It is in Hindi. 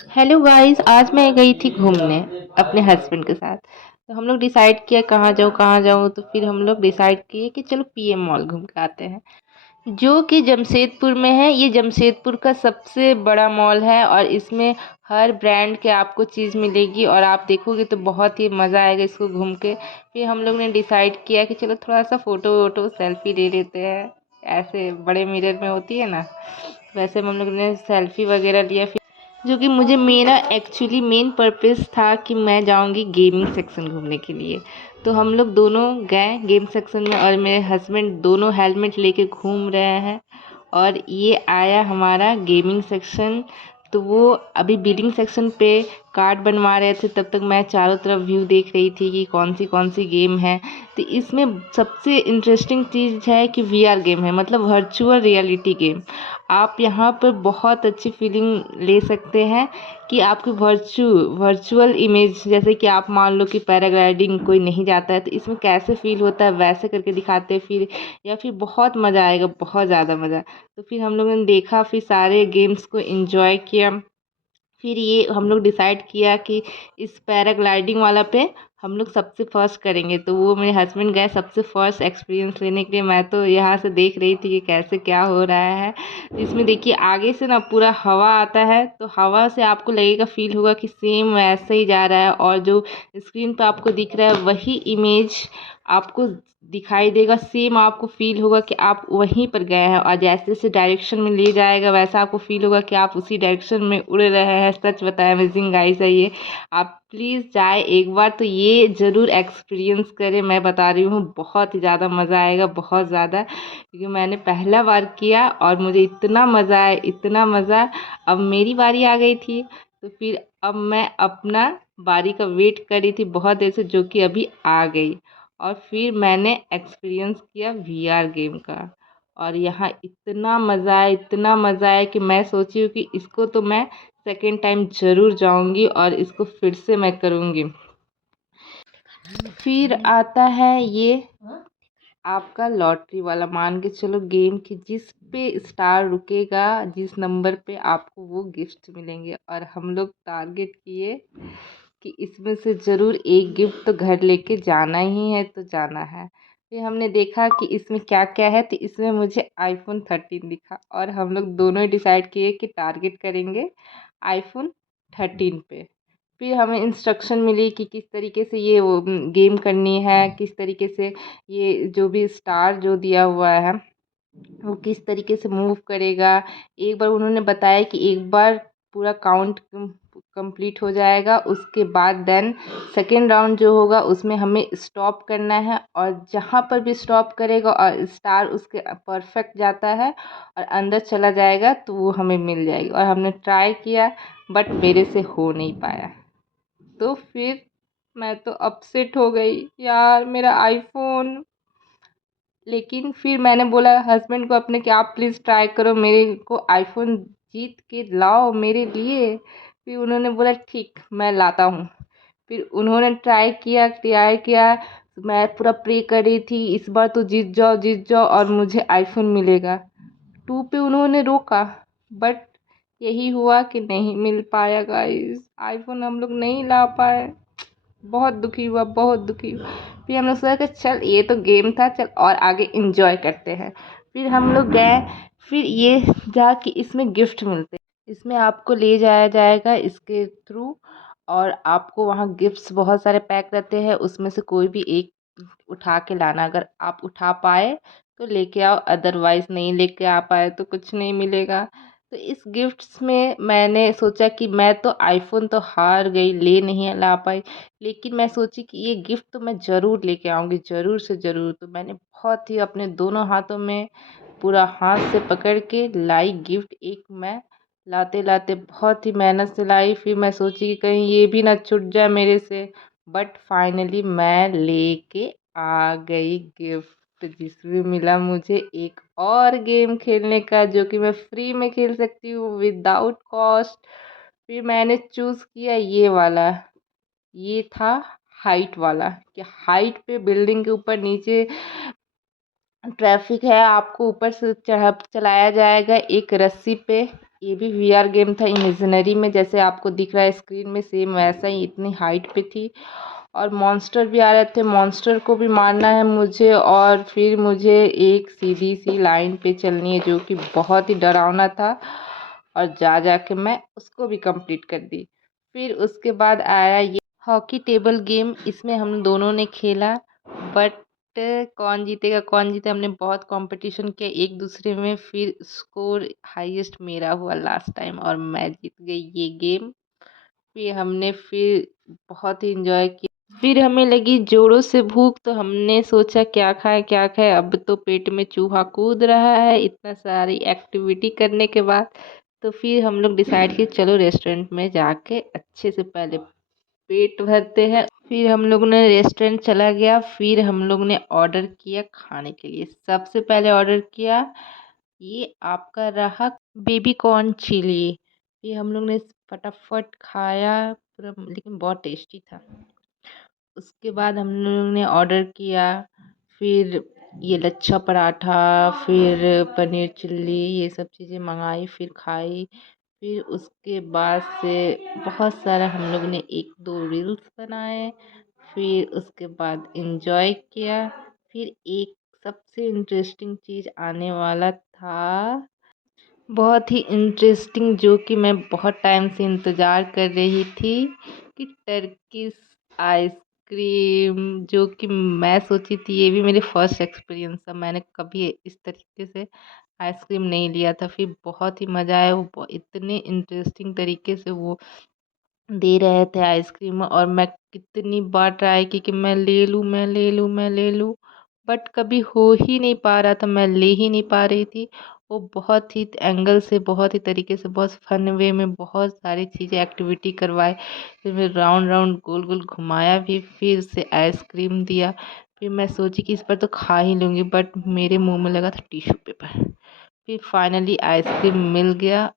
हेलो गाइस, आज मैं गई थी घूमने अपने हस्बैंड के साथ। तो हम लोग डिसाइड किया कहाँ जाऊँ, तो फिर हम लोग डिसाइड किए कि चलो पीएम मॉल घूम के आते हैं, जो कि जमशेदपुर में है। ये जमशेदपुर का सबसे बड़ा मॉल है और इसमें हर ब्रांड के आपको चीज़ मिलेगी और आप देखोगे तो बहुत ही मज़ा आएगा इसको घूम के। फिर हम लोग ने डिसाइड किया कि चलो थोड़ा सा फ़ोटो वोटो सेल्फी ले लेते हैं, ऐसे बड़े मिरर में होती है ना, वैसे हम लोग ने सेल्फी वगैरह लिया। जो कि मुझे मेरा एक्चुअली मेन पर्पस था कि मैं जाऊंगी गेमिंग सेक्शन घूमने के लिए। तो हम लोग दोनों गए गेम सेक्शन में और मेरे हस्बैंड दोनों हेलमेट लेके घूम रहे हैं। और ये आया हमारा गेमिंग सेक्शन। तो वो अभी बिलिंग सेक्शन पे कार्ड बनवा रहे थे, तब तक मैं चारों तरफ व्यू देख रही थी कि कौन सी गेम है। तो इसमें सबसे इंटरेस्टिंग चीज़ है कि वीआर गेम है, मतलब वर्चुअल रियलिटी गेम। आप यहाँ पर बहुत अच्छी फीलिंग ले सकते हैं कि आपकी वर्चुअल इमेज, जैसे कि आप मान लो कि पैराग्लाइडिंग कोई नहीं जाता है तो इसमें कैसे फील होता है वैसे करके दिखाते हैं फिर, या फिर बहुत मज़ा आएगा, बहुत ज़्यादा मज़ा। तो फिर हम लोगों ने देखा, फिर सारे गेम्स को एंजॉय किया। फिर ये हम लोग डिसाइड किया कि इस पैराग्लाइडिंग वाला पे हम लोग सबसे फर्स्ट करेंगे। तो वो मेरे हस्बैंड गए सबसे फर्स्ट एक्सपीरियंस लेने के लिए। मैं तो यहाँ से देख रही थी कि कैसे क्या हो रहा है। तो इसमें देखिए आगे से ना पूरा हवा आता है, तो हवा से आपको लगेगा, फील होगा कि सेम वैसे ही जा रहा है, और जो स्क्रीन पे आपको दिख रहा है वही इमेज आपको दिखाई देगा। सेम आपको फील होगा कि आप वहीं पर गए हैं, और जैसे जैसे डायरेक्शन में ले जाएगा वैसा आपको फील होगा कि आप उसी डायरेक्शन में उड़ रहे हैं। सच बताया, अमेजिंग गाइस है ये। आप प्लीज़ जाए एक बार तो ये ज़रूर एक्सपीरियंस करें। मैं बता रही हूँ बहुत ही ज़्यादा मज़ा आएगा, बहुत ज़्यादा, क्योंकि मैंने पहला बार किया और मुझे इतना मज़ा आया, इतना मज़ा। अब मेरी बारी आ गई थी, तो फिर अब मैं अपना बारी का वेट कर रही थी बहुत देर से, जो कि अभी आ गई। और फिर मैंने एक्सपीरियंस किया वीआर गेम का, और यहाँ इतना मज़ा आया, इतना मज़ा आया कि मैं सोची हूँ कि इसको तो मैं सेकेंड टाइम ज़रूर जाऊँगी और इसको फिर से मैं करूँगी। फिर आता है ये आपका लॉटरी वाला, मान के चलो गेम की जिस पे स्टार रुकेगा, जिस नंबर पे आपको वो गिफ्ट मिलेंगे। और हम लोग टारगेट किए कि इसमें से ज़रूर एक गिफ्ट तो घर लेके जाना ही है, तो जाना है। फिर हमने देखा कि इसमें क्या क्या है, तो इसमें मुझे आईफोन 13 दिखा, और हम लोग दोनों ही डिसाइड किए कि टारगेट करेंगे आईफोन 13 पे। फिर हमें इंस्ट्रक्शन मिली कि किस तरीके से ये वो गेम करनी है, किस तरीके से ये जो भी स्टार जो दिया हुआ है वो किस तरीके से मूव करेगा। एक बार उन्होंने बताया कि एक बार पूरा काउंट कंप्लीट हो जाएगा, उसके बाद देन सेकेंड राउंड जो होगा उसमें हमें स्टॉप करना है, और जहाँ पर भी स्टॉप करेगा और स्टार उसके परफेक्ट जाता है और अंदर चला जाएगा तो वो हमें मिल जाएगी। और हमने ट्राई किया, बट मेरे से हो नहीं पाया। तो फिर मैं तो अपसेट हो गई यार, मेरा आईफोन। लेकिन फिर मैंने बोला हस्बैंड को अपने कि आप प्लीज़ ट्राई करो, मेरे को आईफोन जीत के लाओ मेरे लिए। फिर उन्होंने बोला ठीक, मैं लाता हूँ। फिर उन्होंने ट्राई किया। मैं पूरा प्रे कर रही थी इस बार तो जीत जाओ और मुझे आईफोन मिलेगा। 2 पे उन्होंने रोका, बट यही हुआ कि नहीं मिल पाया गाइस, आईफोन हम लोग नहीं ला पाए। बहुत दुखी हुआ, बहुत दुखी हुआ। फिर हम लोग सोचा कि चल ये तो गेम था, चल और आगे इंजॉय करते हैं। फिर हम लोग गए। फिर ये जाके इसमें गिफ्ट मिलते हैं, इसमें आपको ले जाया जाएगा इसके थ्रू, और आपको वहाँ गिफ्ट्स बहुत सारे पैक रहते हैं, उसमें से कोई भी एक उठा के लाना। अगर आप उठा पाए तो लेके आओ, अदरवाइज़ नहीं लेके आ पाए तो कुछ नहीं मिलेगा। तो इस गिफ्ट्स में मैंने सोचा कि मैं तो आईफोन तो हार गई, ले नहीं ला पाई, लेकिन मैं सोची कि ये गिफ्ट तो मैं ज़रूर लेके आऊँगी, ज़रूर से ज़रूर। तो मैंने बहुत ही अपने दोनों हाथों में पूरा हाथ से पकड़ के लाई गिफ्ट। एक मैं लाते लाते बहुत ही मेहनत से लाई, फिर मैं सोची कि कहीं ये भी ना छूट जाए मेरे से, बट फाइनली मैं लेके आ गई गिफ्ट, जिसमें मिला मुझे एक और गेम खेलने का, जो कि मैं फ्री में खेल सकती हूँ विदाउट कॉस्ट। फिर मैंने चूज़ किया ये वाला। ये था हाइट वाला, कि हाइट पे बिल्डिंग के ऊपर नीचे ट्रैफिक है, आपको ऊपर से चढ़ा चलाया जाएगा एक रस्सी पे। ये भी वीआर गेम था इमेजिनरी में, जैसे आपको दिख रहा है स्क्रीन में सेम वैसा ही, इतनी हाइट पे थी। और मॉन्स्टर भी आ रहे थे, मॉन्स्टर को भी मारना है मुझे, और फिर मुझे एक सीधी सी लाइन पे चलनी है जो कि बहुत ही डरावना था, और जा के मैं उसको भी कंप्लीट कर दी। फिर उसके बाद आया ये हॉकी टेबल गेम, इसमें हम दोनों ने खेला, बट कौन जीतेगा कौन जीते, हमने बहुत कंपटीशन किया एक दूसरे में, फिर स्कोर हाईएस्ट मेरा हुआ लास्ट टाइम और मैं जीत गई ये गेम। फिर बहुत ही इंजॉय किया। फिर हमें लगी जोरों से भूख, तो हमने सोचा क्या खाए, अब तो पेट में चूहा कूद रहा है इतना सारी एक्टिविटी करने के बाद। तो फिर हम लोग डिसाइड किए चलो रेस्टोरेंट में जाके अच्छे से पहले पेट भरते हैं। फिर हम लोग ने रेस्टोरेंट चला गया, फिर हम लोग ने ऑर्डर किया खाने के लिए। सबसे पहले ऑर्डर किया, ये आपका रहा बेबी कॉर्न चिली। ये हम लोग ने फटाफट खाया पूरा, लेकिन बहुत टेस्टी था। उसके बाद हम लोग ने ऑर्डर किया, फिर ये लच्छा पराठा, फिर पनीर चिल्ली, ये सब चीज़ें मंगाई, फिर खाई। फिर उसके बाद से बहुत सारा हम लोग ने एक दो रील्स बनाए। फिर उसके बाद एंजॉय किया। फिर एक सबसे इंटरेस्टिंग चीज़ आने वाला था, बहुत ही इंटरेस्टिंग, जो कि मैं बहुत टाइम से इंतज़ार कर रही थी, कि टर्किश आइसक्रीम, जो कि मैं सोची थी ये भी मेरी फर्स्ट एक्सपीरियंस था, मैंने कभी इस तरीके से आइसक्रीम नहीं लिया था। फिर बहुत ही मज़ा आया, वो इतने इंटरेस्टिंग तरीके से वो दे रहे थे आइसक्रीम, और मैं कितनी बार ट्राई की कि मैं ले लूँ मैं ले लूँ मैं ले लूँ, बट कभी हो ही नहीं पा रहा था, मैं ले ही नहीं पा रही थी। वो बहुत ही एंगल से, बहुत ही तरीके से, बहुत फन वे में बहुत सारी चीज़ें एक्टिविटी करवाए। फिर मैं राउंड राउंड गोल गोल घुमाया भी, फिर से आइसक्रीम दिया। फिर मैं सोची कि इस पर तो खा ही लूँगी, बट मेरे मुंह में लगा था टिश्यू पेपर। फिर फाइनली आइसक्रीम मिल गया।